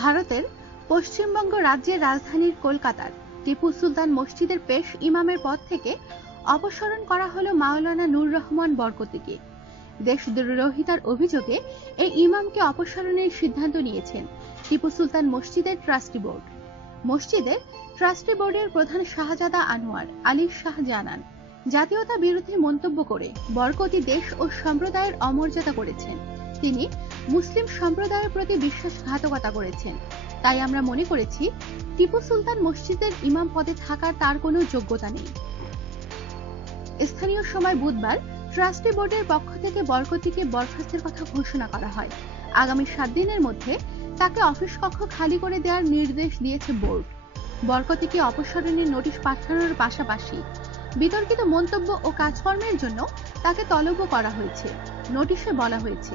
ভারতের পশ্চিমবঙ্গ রাজ্যের রাজধানীর কলকাতার টিপু সুলতান মসজিদের পেশ ইমামের পদ থেকে অপসারণ করা হলো মাওলানা নূর রহমান বরকতিকে। দেশদ্রোহিতার অভিযোগে এই ইমামকে অপসারণের সিদ্ধান্ত নিয়েছেন টিপু সুলতান মসজিদের ট্রাস্টি বোর্ড। মসজিদের ট্রাস্টি বোর্ডের প্রধান শাহজাদা আনোয়ার আলী শাহ জানান, জাতীয়তা বিরোধী মন্তব্য করে বরকতি দেশ ও সম্প্রদায়ের অমর্যাদা করেছেন। তিনি মুসলিম সম্প্রদায়ের প্রতি বিশ্বাসঘাতকতা করেছেন। তাই আমরা মনে করেছি, টিপু সুলতান মসজিদের ইমাম পদে থাকার তার কোনো যোগ্যতা নেই। স্থানীয় সময় বুধবার ট্রাস্টি বোর্ডের পক্ষ থেকে বরকতিকে বরখাস্তের কথা ঘোষণা করা হয়। আগামী সাত দিনের মধ্যে তাকে অফিস কক্ষ খালি করে দেওয়ার নির্দেশ দিয়েছে বোর্ড। বরকতিকে অপসারণের নোটিশ পাঠানোর পাশাপাশি বিতর্কিত মন্তব্য ও কাজকর্মের জন্য তাকে তলবও করা হয়েছে। নোটিশে বলা হয়েছে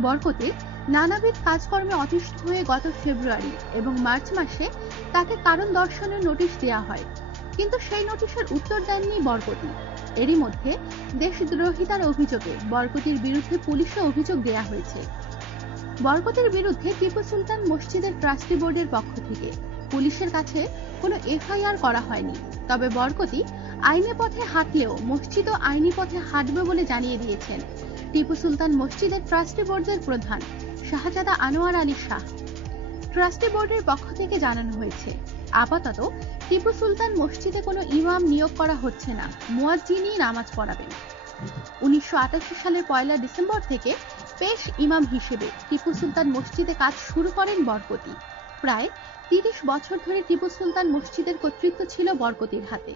বরকতির নানাবিধ কাজকর্মে অতিষ্ঠ হয়ে গত ফেব্রুয়ারি এবং মার্চ মাসে তাকে কারণ দর্শানোর নোটিশ দেওয়া হয়। কিন্তু সেই নোটিশের উত্তর দেননি বরকতি। এরই মধ্যে দেশদ্রোহিতার অভিযোগে বরকতির বিরুদ্ধে পুলিশে অভিযোগ দেওয়া হয়েছে। বরকতির বিরুদ্ধে টিপু সুলতান মসজিদের ট্রাস্টি বোর্ডের পক্ষ থেকে পুলিশের কাছে কোনো এফআইআর করা হয়নি। তবে বরকতি আইনি পথে হাঁটলেও মসজিদও আইনি পথে হাঁটবে বলে জানিয়ে দিয়েছেন। টিপু সুলতান মসজিদের ট্রাস্টি বোর্ডের প্রধান শাহজাদা আনোয়ার আলী শাহ। ট্রাস্টি বোর্ডের পক্ষ থেকে জানানো হয়েছে, আপাতত টিপু সুলতান মসজিদে কোনো ইমাম নিয়োগ করা হচ্ছে না, মুয়াজ্জিনই নামাজ পড়াবেন। উনিশশো আটাশি সালের পয়লা ডিসেম্বর থেকে পেশ ইমাম হিসেবে টিপু সুলতান মসজিদে কাজ শুরু করেন বরকতি। প্রায় তিরিশ বছর ধরে টিপু সুলতান মসজিদের কর্তৃত্ব ছিল বরকতির হাতে।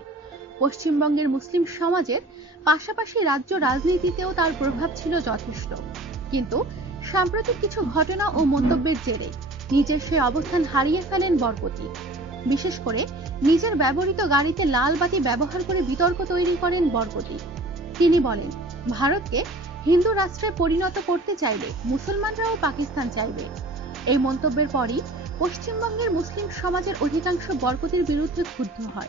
পশ্চিমবঙ্গের মুসলিম সমাজের পাশাপাশি রাজ্য রাজনীতিতেও তার প্রভাব ছিল যথেষ্ট। কিন্তু সাম্প্রতিক কিছু ঘটনা ও মন্তব্যের জেরে নিজের সে অবস্থান হারিয়ে ফেলেন বরকতি বিশেষ করে নিজের ব্যবহৃত গাড়িতে লাল বাতি ব্যবহার করে বিতর্ক তৈরি করেন বরকতি তিনি বলেন, ভারতকে হিন্দু রাষ্ট্রে পরিণত করতে চাইলে মুসলমানরাও পাকিস্তান চাইবে। এই মন্তব্যের পরই পশ্চিমবঙ্গের মুসলিম সমাজের অধিকাংশ বরকতির বিরুদ্ধে ক্ষুব্ধ হয়।